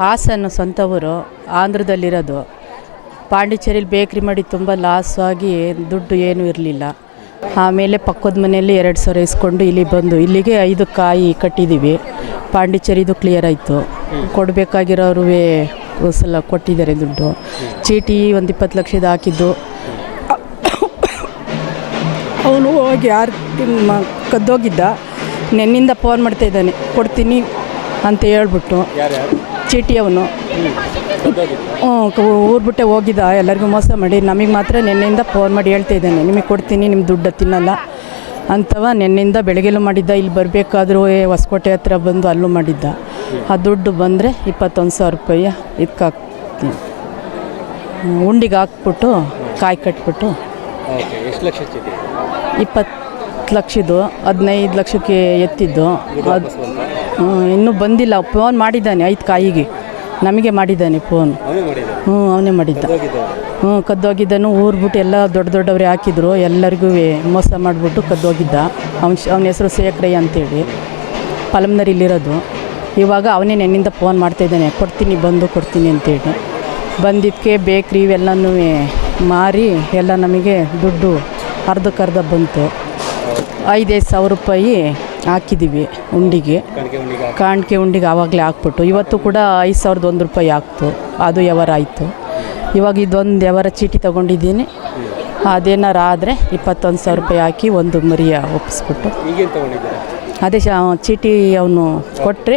ಹಾಸನ ಸ್ವಂತ ಊರು ಆಂಧ್ರದಲ್ಲಿರೋದು. ಪಾಂಡಿಚೇರಿಲಿ ಬೇಕ್ರಿ ಮಾಡಿ ತುಂಬ ಲಾಸ್ ಆಗಿ ದುಡ್ಡು ಏನೂ ಇರಲಿಲ್ಲ. ಆಮೇಲೆ ಪಕ್ಕದ ಮನೆಯಲ್ಲಿ ಎರಡು ಸಾವಿರ ಇಸ್ಕೊಂಡು ಇಲ್ಲಿ ಬಂದು, ಇಲ್ಲಿಗೆ ಐದು ಕಾಯಿ ಕಟ್ಟಿದ್ದೀವಿ. ಪಾಂಡಿಚೇರಿದು ಕ್ಲಿಯರ್ ಆಯಿತು. ಕೊಡಬೇಕಾಗಿರೋರು ಸಲ ಕೊಟ್ಟಿದ್ದಾರೆ ದುಡ್ಡು. ಚೀಟಿ ಒಂದು ಇಪ್ಪತ್ತು ಲಕ್ಷದ ಹಾಕಿದ್ದು. ಅವನು ಹೋಗಿ ಯಾರು ಕದ್ದೋಗಿದ್ದ? ನೆನ್ನಿಂದ ಫೋನ್ ಮಾಡ್ತಾ ಇದ್ದಾನೆ. ಕೊಡ್ತೀನಿ. ಅಂತ ಹೇಳ್ಬಿಟ್ಟು ಚೀಟಿ ಅವನು ಹ್ಞೂ ಊರು ಬಿಟ್ಟೆ ಹೋಗಿದ್ದ ಎಲ್ಲರಿಗೂ ಮೋಸ ಮಾಡಿ ನಮಗೆ ಮಾತ್ರ ನಿನ್ನೆಯಿಂದ ಫೋನ್ ಮಾಡಿ ಹೇಳ್ತಾ ಇದ್ದಾನೆ ನಿಮಗೆ ಕೊಡ್ತೀನಿ ನಿಮ್ಮ ದುಡ್ಡು ತಿನ್ನಲ್ಲ ಅಂತವ ನಿನ್ನೆಯಿಂದ ಬೆಳಗ್ಗೆಲ್ಲೂ ಮಾಡಿದ್ದ ಇಲ್ಲಿ ಬರಬೇಕಾದ್ರೂ ಹೊಸಕೋಟೆ ಹತ್ರ ಬಂದು ಅಲ್ಲೂ ಮಾಡಿದ್ದ. ಆ ದುಡ್ಡು ಬಂದರೆ ಇಪ್ಪತ್ತೊಂದು ಸಾವಿರ ರೂಪಾಯಿ ಇದಕ್ಕೆ ಹಾಕ್ತೀನಿ ಉಂಡಿಗೆ ಹಾಕ್ಬಿಟ್ಟು ಕಾಯಿ ಕಟ್ಬಿಟ್ಟು ಓಕೆ ಲಕ್ಷ ಲಕ್ಷದ್ದು ಹದಿನೈದು ಲಕ್ಷಕ್ಕೆ ಎತ್ತಿದ್ದು. ಅದು ಇನ್ನೂ ಬಂದಿಲ್ಲ. ಫೋನ್ ಮಾಡಿದ್ದಾನೆ ಐದು ಕಾಯಿಗೆ. ನಮಗೆ ಮಾಡಿದ್ದಾನೆ ಫೋನ್. ಹ್ಞೂ ಅವನೇ ಮಾಡಿದ್ದ. ಹ್ಞೂ ಕದ್ದೋಗಿದ್ದನು ಊರು ಬಿಟ್ಟು ಎಲ್ಲ ದೊಡ್ಡ ದೊಡ್ಡವ್ರೆ ಹಾಕಿದ್ರು. ಎಲ್ಲರಿಗೂ ಮೋಸ ಮಾಡಿಬಿಟ್ಟು ಕದ್ದೋಗಿದ್ದ. ಅವನ ಅವನ ಹೆಸರು ಶೇಖರಯ್ಯ ಅಂತೇಳಿ. ಪಲಮ್ನರಿಲಿರೋದು ಇವಾಗ ಅವನೇ ನೆನ್ನಿಂದ ಫೋನ್ ಮಾಡ್ತಾಯಿದ್ದಾನೆ ಕೊಡ್ತೀನಿ ಬಂದು ಕೊಡ್ತೀನಿ ಅಂತೇಳಿ. ಬಂದಿದ್ದಕ್ಕೆ ಬೇಕ್ರಿ ಇವೆಲ್ಲನೂ ಮಾರಿ ಎಲ್ಲ ನಮಗೆ ದುಡ್ಡು ಅರ್ಧಕ್ಕರ್ಧ ಬಂತು. ಐದೈದು ಸಾವಿರ ರೂಪಾಯಿ ಹಾಕಿದ್ದೀವಿ ಉಂಡಿಗೆ. ಕಾಣಿಕೆ ಉಂಡಿಗೆ ಆವಾಗಲೇ ಹಾಕ್ಬಿಟ್ಟು. ಇವತ್ತು ಕೂಡ ಐದು ಸಾವಿರದ ಒಂದು ರೂಪಾಯಿ ಹಾಕ್ತು. ಅದು ವ್ಯವಹಾರ ಆಯಿತು. ಇವಾಗ ಇದೊಂದು ವ್ಯವಹಾರ ಚೀಟಿ ತೊಗೊಂಡಿದ್ದೀನಿ. ಅದೇನಾರು ಆದರೆ ಇಪ್ಪತ್ತೊಂದು ಸಾವಿರ ರೂಪಾಯಿ ಹಾಕಿ ಒಂದು ಮರಿಯ ಒಪ್ಪಿಸ್ಬಿಟ್ಟು. ಅದೇ ಶಾ ಚೀಟಿ ಅವನು ಕೊಟ್ಟರೆ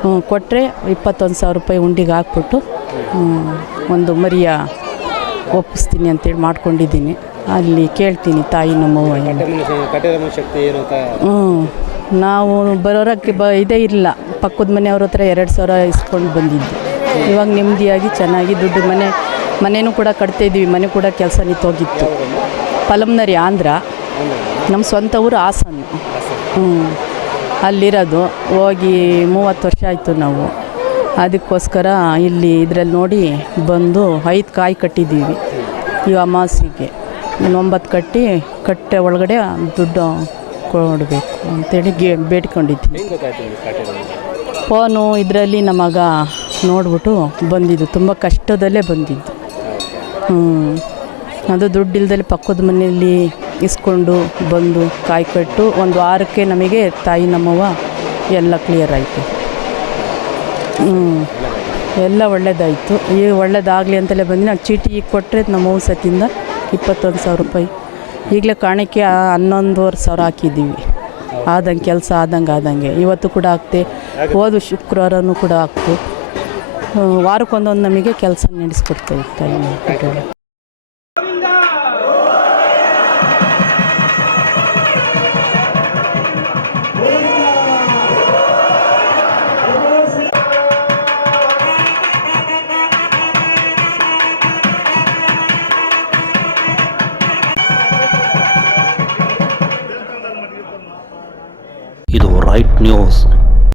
ಹ್ಞೂ ಕೊಟ್ಟರೆ ಇಪ್ಪತ್ತೊಂದು ಸಾವಿರ ರೂಪಾಯಿ ಉಂಡಿಗೆ ಹಾಕ್ಬಿಟ್ಟು ಒಂದು ಮರಿಯ ಒಪ್ಪಿಸ್ತೀನಿ ಅಂತೇಳಿ ಮಾಡ್ಕೊಂಡಿದ್ದೀನಿ. ಅಲ್ಲಿ ಕೇಳ್ತೀನಿ ತಾಯಿ ನಮ್ಮವ್ವ ಶಕ್ತಿ ಏನು ಅಂತ? ಹ್ಞೂ ನಾವು ಬರೋರಕ್ಕೆ ಬ ಇದೇ ಇಲ್ಲ. ಪಕ್ಕದ ಮನೆಯವ್ರ ಹತ್ರ ಎರಡು ಸಾವಿರ ಇಸ್ಕೊಂಡು ಬಂದಿದ್ದು. ಇವಾಗ ನೆಮ್ಮದಿಯಾಗಿ ಚೆನ್ನಾಗಿ ದುಡ್ಡು ಮನೆ ಮನೆಯೂ ಕೂಡ ಕಟ್ತಾ ಇದ್ದೀವಿ. ಮನೆ ಕೂಡ ಕೆಲಸ ನಿಂತೋಗಿತ್ತು ಪಲಮ್ನರಿ ಆಂಧ್ರ. ನಮ್ಮ ಸ್ವಂತ ಊರು ಹಾಸನ. ಹ್ಞೂ ಅಲ್ಲಿರೋದು. ಹೋಗಿ ಮೂವತ್ತು ವರ್ಷ ಆಯಿತು ನಾವು. ಅದಕ್ಕೋಸ್ಕರ ಇಲ್ಲಿ ಇದರಲ್ಲಿ ನೋಡಿ ಬಂದು ಐದು ಕಾಯಿ ಕಟ್ಟಿದ್ದೀವಿ. ಈ ಅಮಾವಾಸ್ಯೆಗೆ. ಒಂಬತ್ತು ಕಟ್ಟಿ ಕಟ್ಟೆ ಒಳಗಡೆ ದುಡ್ಡು ಕೊಡಬೇಕು ಅಂತೇಳಿ ಗೇ ಬೇಡ್ಕೊಂಡಿದ್ದೀನಿ. ನಿಮಗೆ ಫೋನು ಇದರಲ್ಲಿ ನಮ್ಮ ಮಗ ನೋಡ್ಬಿಟ್ಟು ಬಂದಿದ್ದು ತುಂಬ ಕಷ್ಟದಲ್ಲೇ ಬಂದಿದ್ದು. ಹ್ಞೂ ಅದು ದುಡ್ಡು ಇಲ್ದಲ್ಲಿ ಪಕ್ಕದ ಮನೆಯಲ್ಲಿ ಇಸ್ಕೊಂಡು ಬಂದು ಕಾಯಿ ಕಟ್ಟು ಒಂದು ವಾರಕ್ಕೆ ನಮಗೆ ತಾಯಿ ನಮ್ಮವ್ವ ಎಲ್ಲ ಕ್ಲಿಯರ್ ಆಯಿತು. ಹ್ಞೂ ಎಲ್ಲ ಒಳ್ಳೆಯದಾಯಿತು ಈ ಒಳ್ಳೇದಾಗಲಿ ಅಂತಲೇ ಬಂದು ನಾನು ಚೀಟಿ ಈಗ ಕೊಟ್ಟರೆ ನಮ್ಮ ಸತಿಂದ ಇಪ್ಪತ್ತೊಂದು ಸಾವಿರ ರೂಪಾಯಿ. ಈಗಲೇ ಕಾಣಿಕೆ ಹನ್ನೊಂದುವರೆ ಸಾವಿರ ಹಾಕಿದ್ದೀವಿ. ಆದಂಗೆ ಕೆಲಸ ಆದಂಗೆ ಆದಂಗೆ. ಇವತ್ತು ಕೂಡ ಆಗ್ತೆ. ಹೋದ ಶುಕ್ರವಾರನೂ ಕೂಡ ಆಗ್ತು. ವಾರಕ್ಕೊಂದೊಂದು ನಮಗೆ ಕೆಲಸ ನಡೆಸ್ಕೊಡ್ತೇವೆ ತಾಯಿ White News.